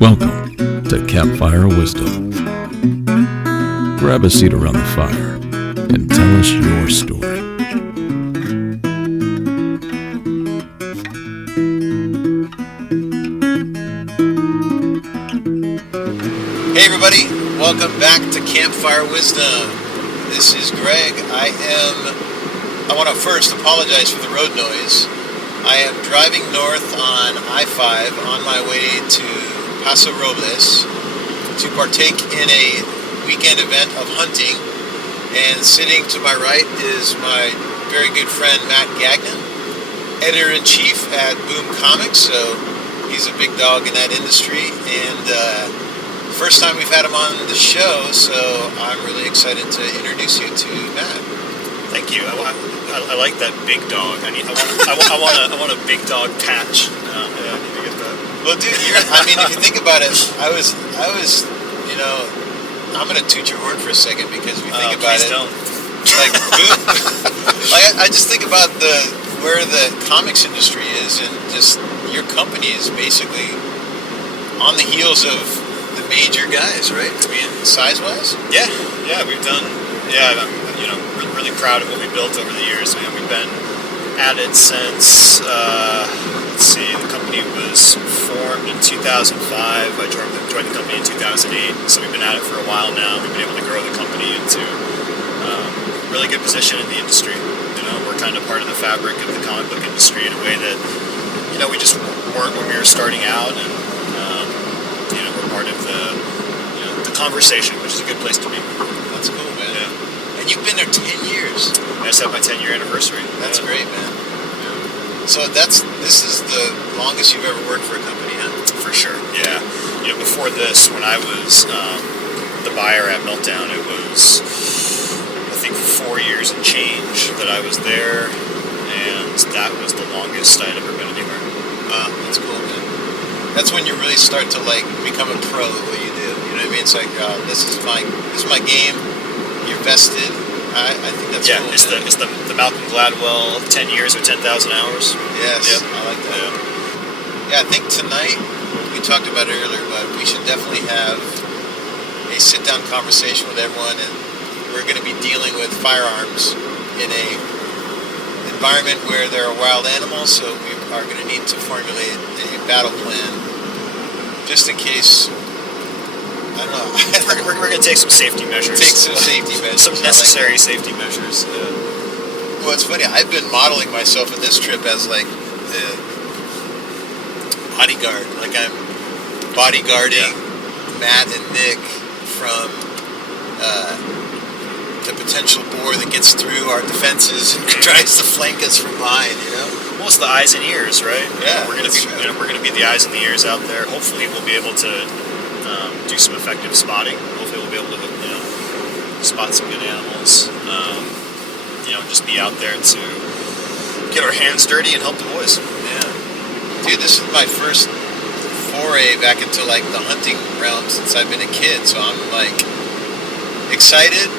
Welcome to Campfire Wisdom. Grab a seat around the fire and tell us your story. Hey everybody, welcome back to Campfire Wisdom. This is Greg. I want to first apologize for the road noise. I am driving north on I-5 on my way to Paso Robles to partake in a weekend event of hunting. And sitting to my right is my very good friend Matt Gagnon, editor-in-chief at Boom Comics. So he's a big dog in that industry. And first time we've had him on the show, so I'm really excited to introduce you to Matt. Thank you. I like that big dog. I want a big dog patch. Yeah, I need to get that. Well, dude, if you think about it, I was, I'm gonna toot your horn for a second because we think about it. Don't. Like, boom. I just think about where the comics industry is, and just your company is basically on the heels of the major guys, right? I mean, size-wise. Yeah, we've done. Yeah, I'm really proud of what we built over the years. We've been at it since. The company was formed in 2005. I joined the company in 2008, so we've been at it for a while now. We've been able to grow the company into a really good position in the industry. We're kind of part of the fabric of the comic book industry in a way that we just weren't when we were starting out, and we're part of the conversation, which is a good place to be. That's cool, man. Yeah. And you've been there 10 years. I just had my 10-year anniversary. That's great, man. So this is the longest you've ever worked for a company, huh? For sure, yeah. Before this, when I was the buyer at Meltdown, it was, I think, 4 years and change that I was there, and that was the longest I'd ever been anywhere. That's cool, man. That's when you really start to become a pro at what you do. You know what I mean? It's like this is my game. You're vested. I think that's cool. It's the Malcolm Gladwell 10 years or 10,000 hours. Yes, yep. I like that. Yeah, I think tonight, we talked about it earlier, but we should definitely have a sit-down conversation with everyone, and we're going to be dealing with firearms in a environment where there are wild animals, so we are going to need to formulate a battle plan just in case. I don't know. We're going to take some safety measures. Some necessary safety measures. Yeah. Well, it's funny. I've been modeling myself in this trip as the bodyguard. Like I'm bodyguarding Matt and Nick from the potential boar that gets through our defenses and tries to flank us from behind. Well, it's the eyes and ears, right? Yeah, we're going to be the eyes and the ears out there. Hopefully, we'll be able to do some effective spotting. Hopefully, we'll be able to spot some good animals. Just be out there to get our hands dirty and help the boys. Yeah, dude, this is my first foray back into the hunting realm since I've been a kid. So I'm excited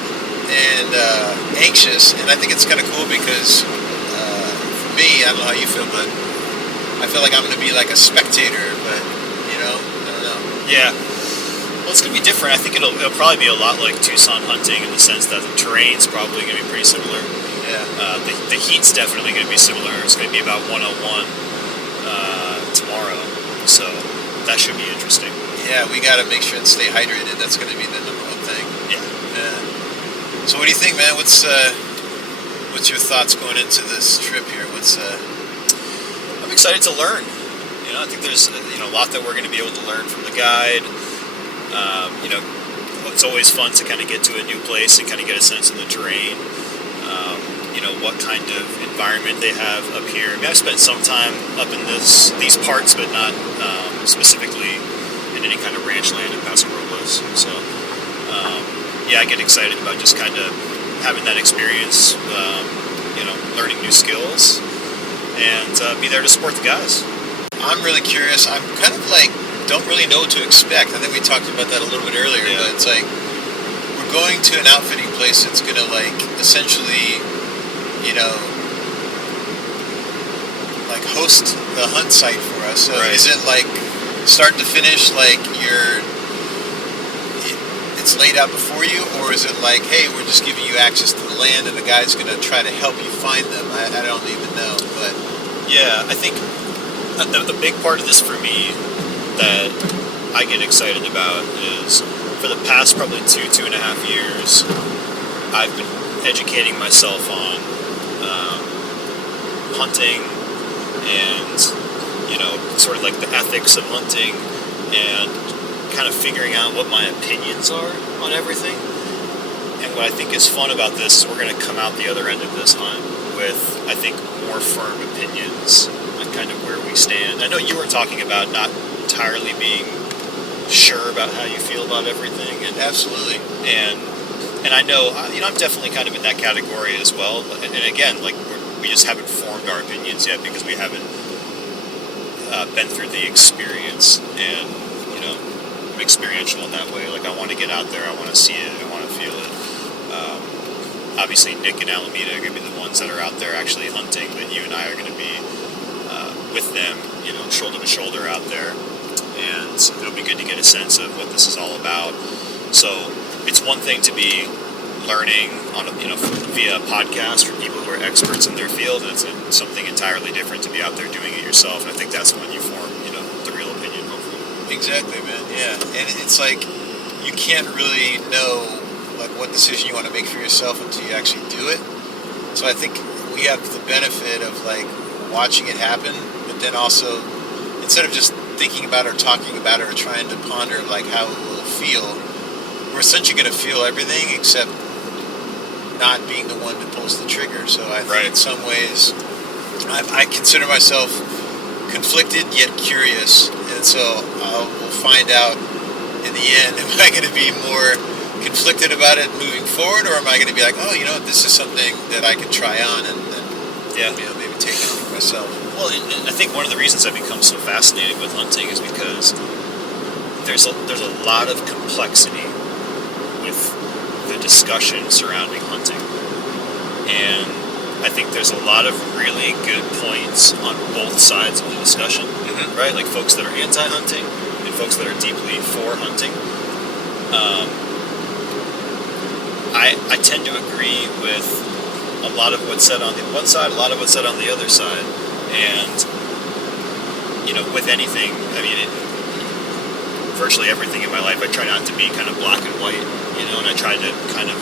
and anxious, and I think it's kind of cool because for me, I don't know how you feel, but I feel like I'm going to be like a spectator. But I don't know. Yeah. Well, it's going to be different. I think it'll probably be a lot like Tucson hunting in the sense that the terrain's probably going to be pretty similar. Yeah. The heat's definitely going to be similar. It's going to be about 101 tomorrow, so that should be interesting. Yeah, we got to make sure and stay hydrated. That's going to be the number one thing. Yeah. So what do you think, man? What's your thoughts going into this trip here? I'm excited to learn. I think there's a lot that we're going to be able to learn from the guide. It's always fun to kind of get to a new place and kind of get a sense of the terrain. What kind of environment they have up here. I've spent some time up in these parts, but not specifically in any kind of ranch land in Paso Robles. So, I get excited about just kind of having that experience, learning new skills, and be there to support the guys. I'm really curious. I'm kind of don't really know what to expect. I think we talked about that a little bit earlier, but it's we're going to an outfitting place that's going to essentially, host the hunt site for us. So right. Is it start to finish, like it's laid out before you, or is it like, hey, we're just giving you access to the land and the guy's going to try to help you find them? I don't even know, but... Yeah, I think a big part of this for me that I get excited about is for the past probably 2.5 years, I've been educating myself on hunting and, sort of like the ethics of hunting and kind of figuring out what my opinions are on everything. And what I think is fun about this is we're going to come out the other end of this hunt with, I think, more firm opinions on kind of where we stand. I know you were talking about not entirely being sure about how you feel about everything. And, absolutely. And I know, I'm definitely kind of in that category as well. And again, like, we just haven't formed our opinions yet because we haven't been through the experience. And, I'm experiential in that way. Like, I want to get out there, I want to see it, I want to feel it. Obviously, Nick and Alameda are going to be the ones that are out there actually hunting, but you and I are going to be with them, shoulder to shoulder out there. And it'll be good to get a sense of what this is all about. So it's one thing to be learning on via a podcast from people who are experts in their field, and it's something entirely different to be out there doing it yourself. And I think that's when you form, the real opinion, hopefully. Exactly, man. Yeah, and it's like you can't really know like what decision you want to make for yourself until you actually do it. So I think we have the benefit of like watching it happen, but then also instead of just thinking about it or talking about it or trying to ponder like how it will feel, we're essentially going to feel everything except not being the one that pulls the trigger. So I think in some ways I consider myself conflicted yet curious, and so we'll find out in the end, am I going to be more conflicted about it moving forward, or am I going to be like, oh, this is something that I could try on and maybe take on for myself. Well, and I think one of the reasons I've become so fascinated with hunting is because there's a lot of complexity with the discussion surrounding hunting, and I think there's a lot of really good points on both sides of the discussion, right? Like folks that are anti-hunting and folks that are deeply for hunting. I tend to agree with a lot of what's said on the one side, a lot of what's said on the other side. And, with anything, I mean, virtually everything in my life, I try not to be kind of black and white, and I try to kind of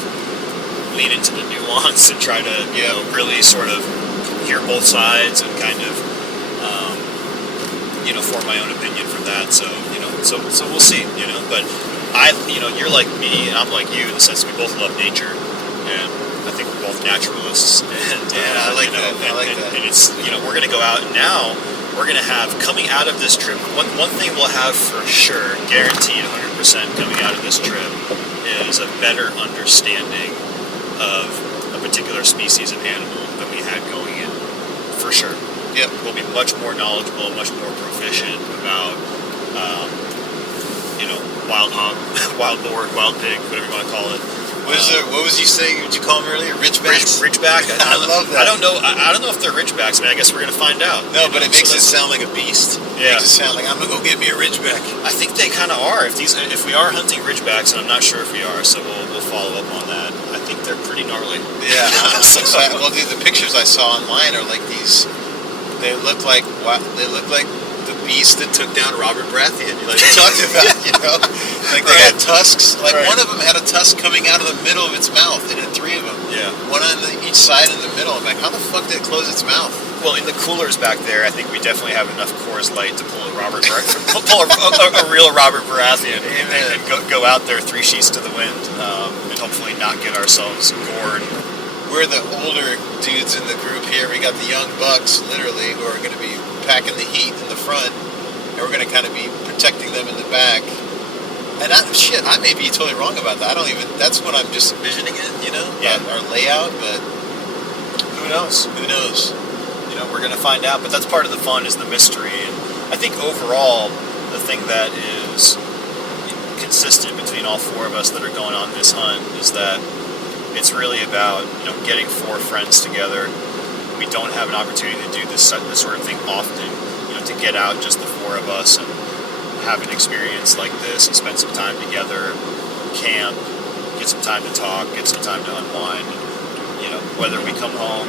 lean into the nuance and try to, really sort of hear both sides and kind of, form my own opinion from that. So, so we'll see, but you're like me and I'm like you in the sense that we both love nature, and I think we're both naturalists. And I like that. And it's we're gonna go out, and now we're gonna have, coming out of this trip, one thing we'll have for sure, guaranteed 100% coming out of this trip, is a better understanding of a particular species of animal than we had going in, for sure. Yep. We'll be much more knowledgeable, much more proficient about wild hog, wild boar, wild pig, whatever you want to call it. What was you saying? What did you call them earlier? Ridgebacks? Ridgeback. I love that. I don't know. I don't know if they're ridgebacks. I mean, I guess we're gonna find out. No, but it makes it sound like a beast. Yeah. It makes it sound like I'm gonna go get me a ridgeback. I think they kind of are. If we are hunting ridgebacks, and I'm not sure if we are, so we'll follow up on that. I think they're pretty gnarly. Yeah. Well, dude, the pictures I saw online are like these. They look like the beast that took down Robert Baratheon. Like you talked about, like they had tusks. Like one of them had a tusk coming out of the middle of its mouth. It had three of them. Yeah. One on each side in the middle. I'm like, how the fuck did it close its mouth? Well, in the coolers back there, I think we definitely have enough Coors Light to pull a real Robert Baratheon and go out there 3 sheets to the wind, and hopefully not get ourselves gored. We're the older dudes in the group here. We got the young bucks, literally, who are going to be packing the heat in the front, and we're going to kind of be protecting them in the back. And I may be totally wrong about that. That's when I'm just envisioning it, our layout, but who knows? Who knows? We're going to find out, but that's part of the fun, is the mystery. And I think overall, the thing that is consistent between all 4 of us that are going on this hunt is that it's really about, getting 4 friends together. We don't have an opportunity to do this sort of thing often, to get out just the 4 of us and have an experience like this and spend some time together, camp, get some time to talk, get some time to unwind. You know, whether we come home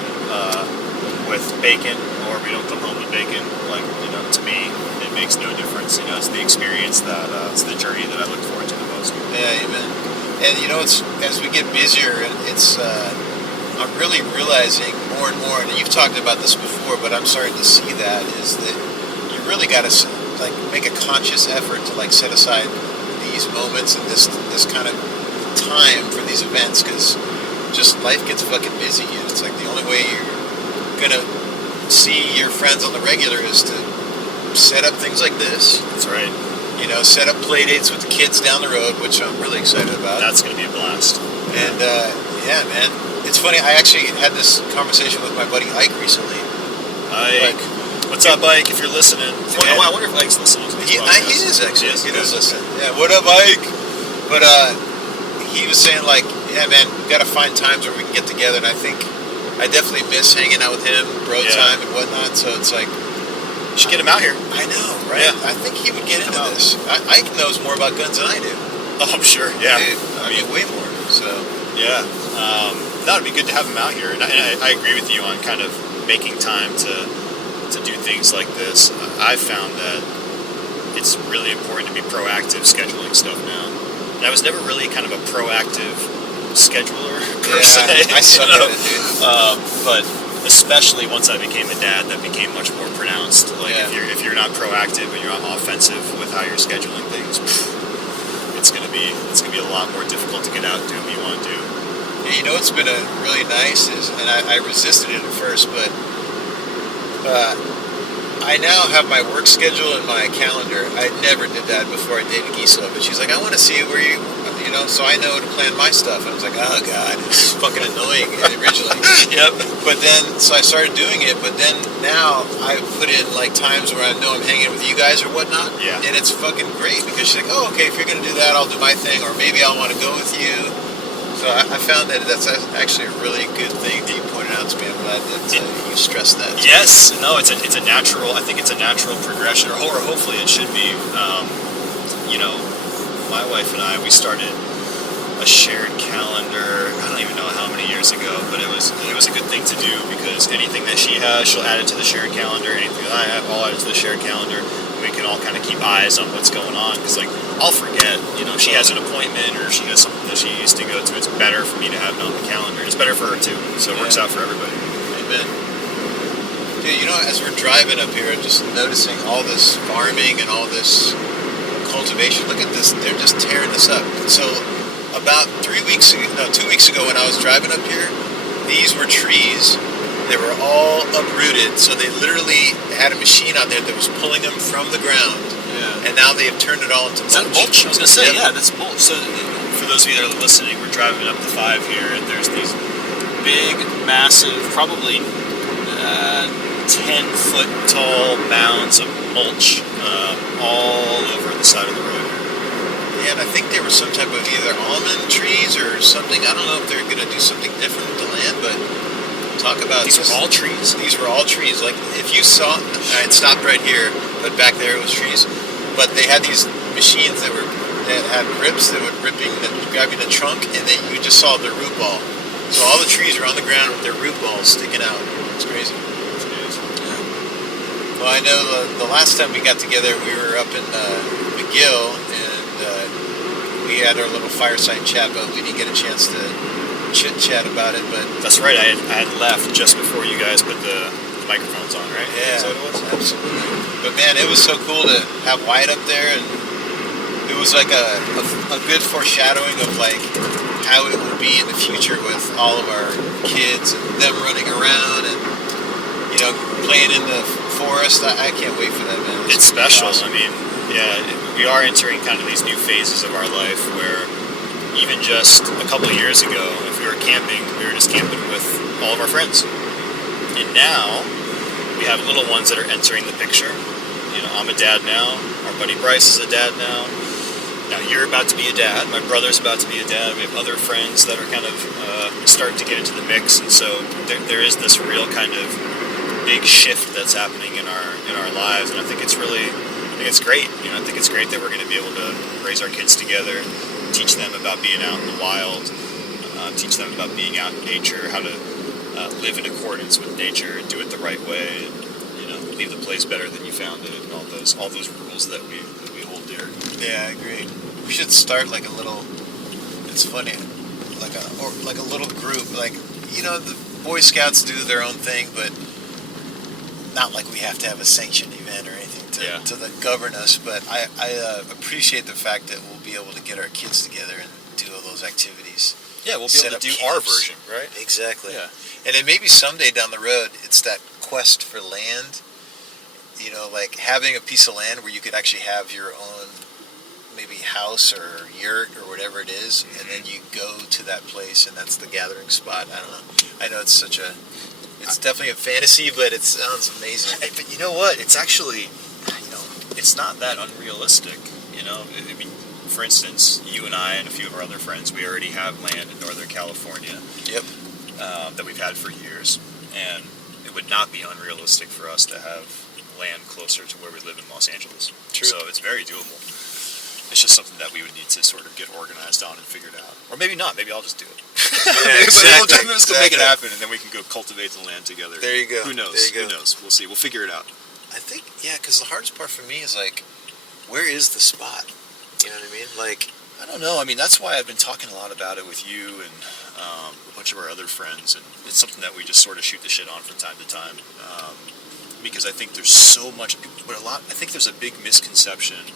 with bacon or we don't come home with bacon, like, you know, to me, it makes no difference. You know, it's the experience that it's the journey that I look forward to the most. Yeah, amen. And you know, it's as we get busier, and it's I'm really realizing more and more, and you've talked about this before, but I'm starting to see that is that you really got to like make a conscious effort to like set aside these moments and this kind of time for these events, because just life gets fucking busy, and it's like the only way you're gonna see your friends on the regular is to set up things like this. That's right. You know, set up play dates with the kids down the road, which I'm really excited about. That's going to be a blast. And yeah, man, it's funny. I actually had this conversation with my buddy Ike recently. Ike, what's up, Ike? If you're listening, I wonder if Ike's listening to this podcast. He is actually. He does listen. Yeah, what up, Ike? But he was saying like, yeah, man, we got to find times where we can get together, and I think I definitely miss hanging out with him, bro time and whatnot. So it's like, you should get him out here. I know, right? Yeah. I think he would get into this. Ike knows more about guns than I do. Oh, I'm sure. Yeah. Dude, I mean, way more. So yeah, that would be good to have him out here. And I agree with you on kind of making time to do things like this. I've found that it's really important to be proactive scheduling stuff now. And I was never really kind of a proactive scheduler per se. I suck at it, dude. But especially once I became a dad, that became much more pronounced. Like if you're not proactive and you're not offensive with how you're scheduling things, it's gonna be a lot more difficult to get out and do what you want to do. Yeah, you know what's been really nice is, and I resisted it at first, but I now have my work schedule in my calendar. I never did that before I dated Gisela, but she's like, I want to see where you know, so I know to plan my stuff. And I was like, oh God, it's fucking annoying originally. Yep. But then, so I started doing it, but then now I put in like times where I know I'm hanging with you guys or whatnot. Yeah. And it's fucking great because she's like, oh, okay, if you're going to do that, I'll do my thing, or maybe I'll want to go with you. So I found that that's actually a really good thing that you pointed out to me. I'm glad that you stressed that. Yes. No, it's a natural, I think it's a natural progression, or hopefully it should be. You know, my wife and I, we started a shared calendar. I don't even know how many years ago, but it was a good thing to do, because anything that she has, she'll add it to the shared calendar. Anything that I have, I'll add it to the shared calendar. We can all kind of keep eyes on what's going on, because like I'll forget. You know, if she has an appointment or she has something that she used to go to, it's better for me to have it on the calendar. It's better for her too, so it works out for everybody. Amen. Dude, you know, as we're driving up here, I'm just noticing all this farming and all this cultivation. Look at this. They're just tearing this up. So about 2 weeks ago when I was driving up here, these were trees. They were all uprooted. So they literally had a machine out there that was pulling them from the ground. Yeah. And now they have turned it all into mulch. Is that mulch? I was going to say, yeah, that's mulch. So for those of you that are listening, we're driving up the 5 here, and there's these big, massive, probably 10-foot tall mounds of mulch all over the side of the road. Yeah, and I think there was some type of either almond trees or something. I don't know if they're going to do something different with the land, but talk about... These were all trees? These were all trees. Like, if you saw... I had stopped right here, but back there it was trees. But they had these machines that had grips that would grabbing the trunk, and then you just saw the root ball. So all the trees were on the ground with their root balls sticking out. It's crazy. Well, I know the last time we got together, we were up in McGill, and we had our little fireside chat, but we didn't get a chance to chit-chat about it. But that's right, I had left just before you guys put the microphones on, right? Yeah, is that what it was? Absolutely. But man, it was so cool to have Wyatt up there, and it was like a good foreshadowing of like how it would be in the future with all of our kids and them running around and, you know, playing in the forest. I can't wait for that, man. It's special. Awesome. I mean, yeah, we are entering kind of these new phases of our life where even just a couple of years ago, if we were camping, we were just camping with all of our friends. And now we have little ones that are entering the picture. You know, I'm a dad now. Our buddy Bryce is a dad now. Now you're about to be a dad. My brother's about to be a dad. We have other friends that are kind of starting to get into the mix, and so there is this real kind of big shift that's happening in our lives, and I think it's really think it's great. I think it's great that we're going to be able to raise our kids together, teach them about being out in the wild, teach them about being out in nature, how to live in accordance with nature and do it the right way, and leave the place better than you found it, and all those rules that we hold dear. Yeah, I agree. We should start like a little. It's funny, like a little group. Like the Boy Scouts do their own thing, but not like we have to have a sanctioned event or anything to govern us. But I appreciate the fact that we'll be able to get our kids together and do all those activities. Yeah, we'll be able to do our version, right? Exactly. Yeah. And then maybe someday down the road, it's that quest for land. Like having a piece of land where you could actually have your own maybe house or yurt or whatever it is, and then you go to that place and that's the gathering spot. I don't know. I know it's definitely a fantasy, but it sounds amazing. But you know what? It's actually, it's not that unrealistic. I mean, for instance, you and I and a few of our other friends, we already have land in Northern California. Yep. That we've had for years, and it would not be unrealistic for us to have land closer to where we live in Los Angeles. True. So it's very doable. It's just something that we would need to sort of get organized on and figured out. Or maybe not. Maybe I'll just do it. Yeah, exactly. We'll just make it happen, and then we can go cultivate the land together. There you go. Who knows? There you go. Who knows? We'll see. We'll figure it out. I think, because the hardest part for me is like, where is the spot? You know what I mean? Like, I don't know. I mean, that's why I've been talking a lot about it with you and a bunch of our other friends, and it's something that we just sort of shoot the shit on from time to time. Because I think there's so much, I think there's a big misconception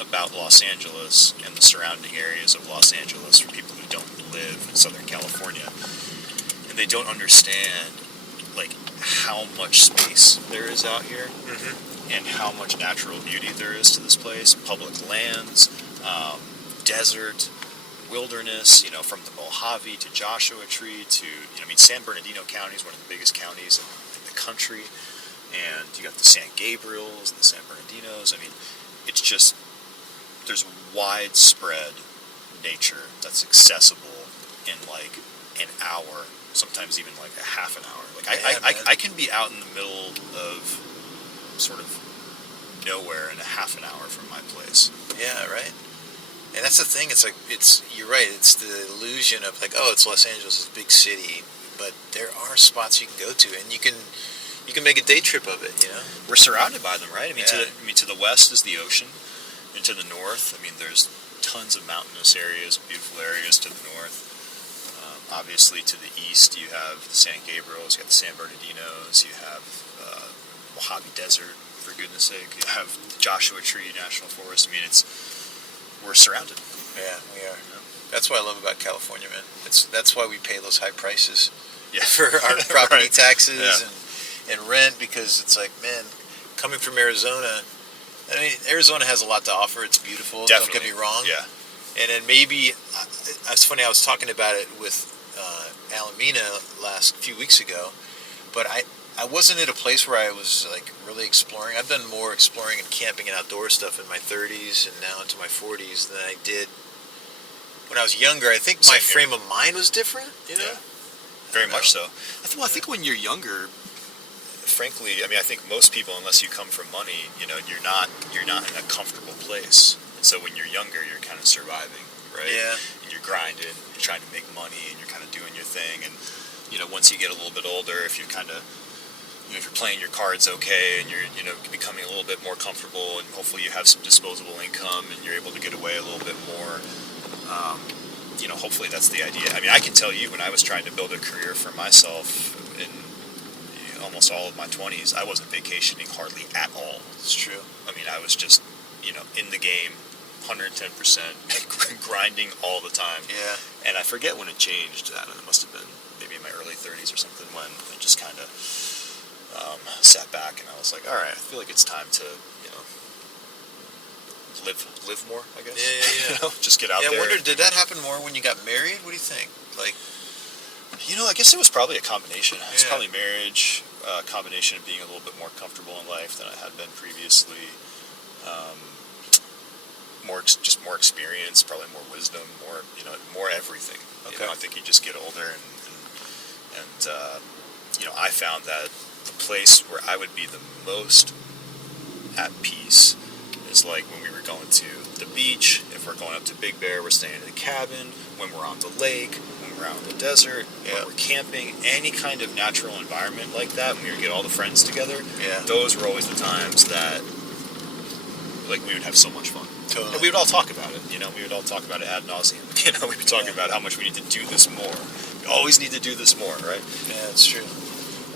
about Los Angeles and the surrounding areas of Los Angeles for people who don't live in Southern California, and they don't understand like how much space there is out here, and how much natural beauty there is to this place. Public lands, desert, wilderness. From the Mojave to Joshua Tree to San Bernardino County is one of the biggest counties in the country. And you got the San Gabriels, the San Bernardinos. I mean, it's just, there's widespread nature that's accessible in like an hour, sometimes even like a half an hour. Like I can be out in the middle of sort of nowhere in a half an hour from my place. Yeah, right. And that's the thing. It's like, you're right. It's the illusion of like, oh, it's Los Angeles, it's a big city, but there are spots you can go to, and you can make a day trip of it, We're surrounded by them, right? To the west is the ocean, and to the north, there's tons of mountainous areas, beautiful areas to the north. Obviously, to the east, you have the San Gabriels, you have the San Bernardinos, you have Mojave Desert, for goodness sake. You have the Joshua Tree National Forest. We're surrounded. Yeah, we are. That's what I love about California, man. That's why we pay those high prices for our property taxes and rent, because it's like, man, coming from Arizona, Arizona has a lot to offer. It's beautiful. Definitely. Don't get me wrong. Yeah. And then maybe, it's funny, I was talking about it with Alameda last few weeks ago, but I wasn't at a place where I was like really exploring. I've done more exploring and camping and outdoor stuff in my 30s and now into my 40s than I did when I was younger. I think my frame of mind was different, Yeah. Very much so. I think when you're younger, frankly, I think most people, unless you come from money, you're not in a comfortable place. And so when you're younger, you're kind of surviving, right? Yeah. And you're grinding, you're trying to make money, and you're kind of doing your thing. And once you get a little bit older, if you're kind of, if you're playing your cards okay, and you're becoming a little bit more comfortable, and hopefully you have some disposable income, and you're able to get away a little bit more. Hopefully that's the idea. I can tell you, when I was trying to build a career for myself in almost all of my 20s, I wasn't vacationing hardly at all. It's true. I was just, in the game, 110%, grinding all the time. Yeah. And I forget when it changed. I don't know, it must have been maybe in my early 30s or something, when I just kind of sat back and I was like, all right, I feel like it's time to, live more, I guess. Yeah. Just get out there. I wonder, did that happen more when you got married? What do you think? Like, I guess it was probably a combination. It was probably marriage, a combination of being a little bit more comfortable in life than I had been previously. More experience, probably more wisdom, more everything. Okay. I think you just get older, and I found that the place where I would be the most at peace things like when we were going to the beach. If we're going up to Big Bear, we're staying in the cabin. When we're on the lake, when we're out in the desert, when we're camping, any kind of natural environment like that, when we would get all the friends together, those were always the times that, like, we would have so much fun. Totally. And we would all talk about it, you know, we would all talk about it ad nauseum. You know, we'd be talking about how much we need to do this more. We always need to do this more, right? Yeah, that's true.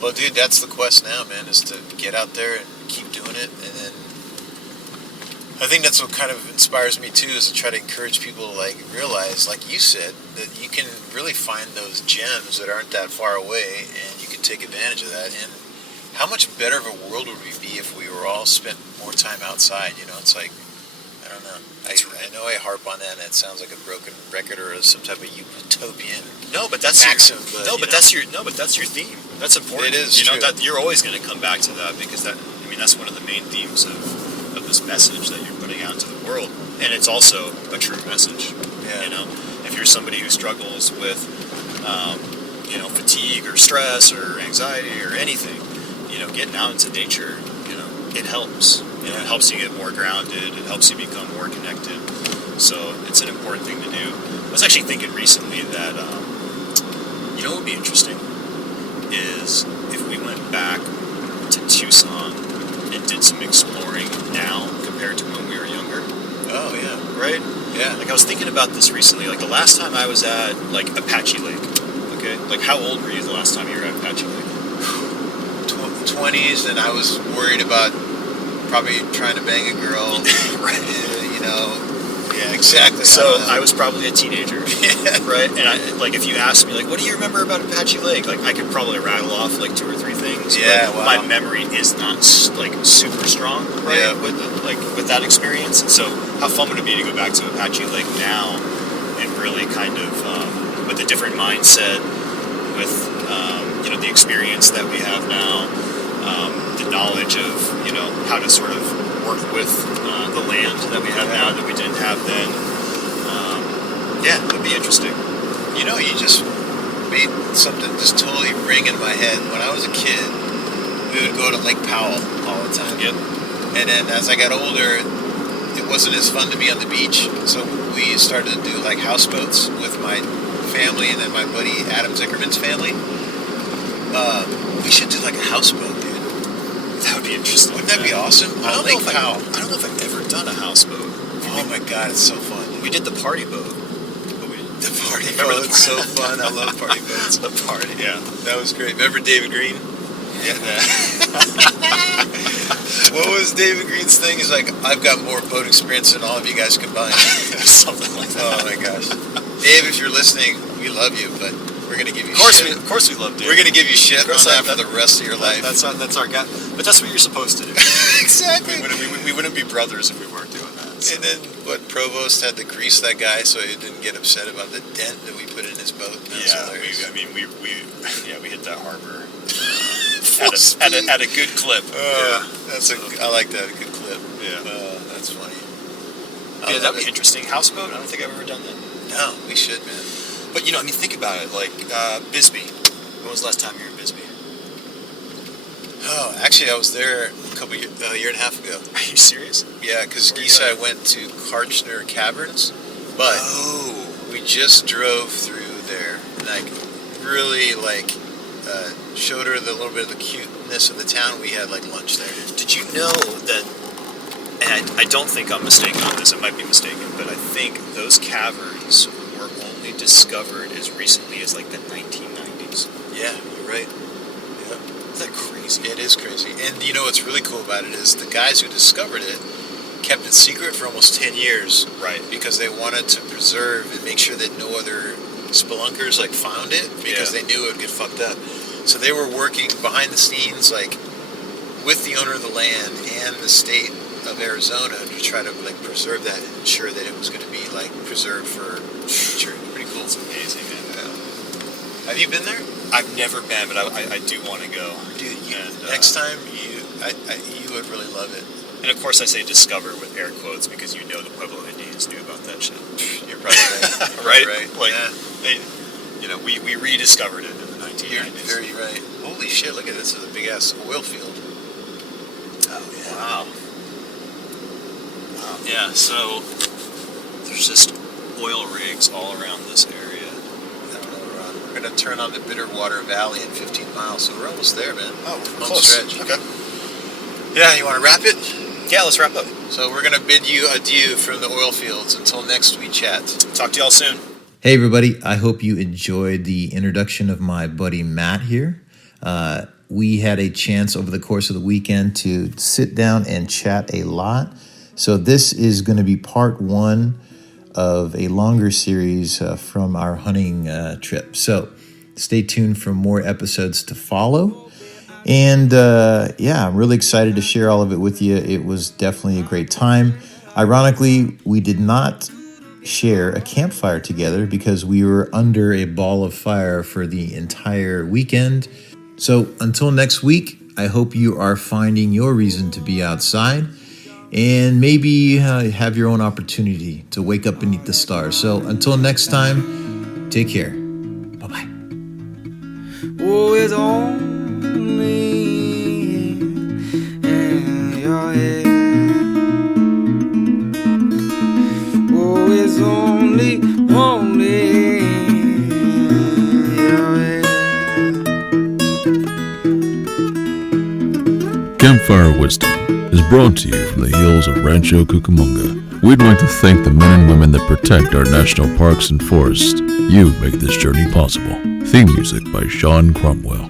Well, dude, that's the quest now, man, is to get out there and keep doing it. And then I think that's what kind of inspires me, too, is to try to encourage people to, like, realize, like you said, that you can really find those gems that aren't that far away, and you can take advantage of that. And how much better of a world would we be if we were all spent more time outside? You know, it's like, I don't know. I know I harp on that, and it sounds like a broken record or some type of utopian maxim. That's your theme. That's important. It is, you know, true. that you're always going to come back to that, because that's one of the main themes of this message that you're putting out to the world, and it's also a true message. Yeah. You know, if you're somebody who struggles with, fatigue or stress or anxiety or anything, you know, getting out into nature, you know, it helps. You know, it helps you get more grounded. It helps you become more connected. So it's an important thing to do. I was actually thinking recently that, you know, what would be interesting is if we went back to Tucson and did some exploring now compared to when we were younger. Oh, yeah. Right? Yeah. Like, I was thinking about this recently. Like, the last time I was at, like, Apache Lake. Okay? Like, how old were you the last time you were at Apache Lake? 20s, and I was worried about probably trying to bang a girl. Right. You know. Yeah, exactly. So I was probably a teenager. Yeah. Right? And like, if you asked me, like, what do you remember about Apache Lake? Like, I could probably rattle off like 2 or 3 things. Yeah, but wow. my memory is not like super strong, right? Yeah. With that experience. And so how fun would it be to go back to Apache Lake now and really kind of with a different mindset, with the experience that we have now, the knowledge of how to sort of work with the land that we have now that we didn't have then. It'd be interesting. You know, you just made something just totally ring in my head. When I was a kid, we would go to Lake Powell all the time. Yep. And then as I got older, it wasn't as fun to be on the beach. So we started to do like houseboats with my family and then my buddy Adam Zickerman's family. We should do like a houseboat, dude. That would be interesting. Wouldn't that be awesome? I don't Lake know Powell. I don't know if I've ever done a houseboat. Oh my God, it's so fun. We did the party boat. The party boat, it's so fun. I love party boats. The party, yeah. That was great. Remember David Green? Yeah. What was David Green's thing? He's like, I've got more boat experience than all of you guys combined. Something like that. Oh my gosh. Dave, if you're listening, we love you, but we're going to give you shit. Of course we love Dave. We're going to give you shit on that for that- the rest of your life. That's our guy. But that's what you're supposed to do. Exactly. We wouldn't be brothers if we weren't doing that. So. And then, Provost had to grease that guy so he didn't get upset about the dent that we put in his boat. That's hilarious. we hit that harbor at a good clip. I like that, a good clip. Yeah. That's funny. Yeah, that'd be interesting. Houseboat? I don't think I've ever done that. No, we should, man. But think about it. Like Bisbee. When was the last time you were in Bisbee? Oh, actually, I was there a year and a half ago. Are you serious? Yeah, because Geese and I went to Karchner Caverns, but we just drove through there, and really showed her the little bit of the cuteness of the town. We had lunch there. Did you know that? And I don't think I'm mistaken on this. I might be mistaken, but I think those caverns were only discovered as recently as the 1990s. Yeah, you're right. Isn't that crazy? It is crazy. And you know what's really cool about it is the guys who discovered it kept it secret for almost 10 years. Right. Because they wanted to preserve and make sure that no other spelunkers found it, because they knew it would get fucked up. So they were working behind the scenes with the owner of the land and the state of Arizona to try to preserve that and ensure that it was going to be preserved for future. Pretty cool. It's amazing, man. Have you been there? I've never been, but I do want to go. Dude, next time you would really love it. And of course I say discover with air quotes because the Pueblo Indians knew about that shit. You're probably right. Right? We rediscovered it in the 1990s. You're very right. Holy shit, look at this. This is a big ass oil field. Oh, yeah. Wow. Yeah, so there's just oil rigs all around this area. We're going to turn on the Bitterwater Valley in 15 miles, so we're almost there, man. Oh, Home close. stretch. Okay. Yeah, you want to wrap it? Yeah, let's wrap up. So we're going to bid you adieu from the oil fields until next we chat. Talk to y'all soon. Hey everybody, I hope you enjoyed the introduction of my buddy Matt here. We had a chance over the course of the weekend to sit down and chat a lot. So this is going to be part one of a longer series from our hunting trip. So stay tuned for more episodes to follow. And I'm really excited to share all of it with you. It was definitely a great time. Ironically, we did not share a campfire together because we were under a ball of fire for the entire weekend. So until next week, I hope you are finding your reason to be outside and maybe have your own opportunity to wake up beneath the stars. So until next time, take care. Bye-bye. Oh, it's only in your head. Oh, it's only in your head. Campfire Wisdom is brought to you from the hills of Rancho Cucamonga. We'd like to thank the men and women that protect our national parks and forests. You make this journey possible. Theme music by Sean Cromwell.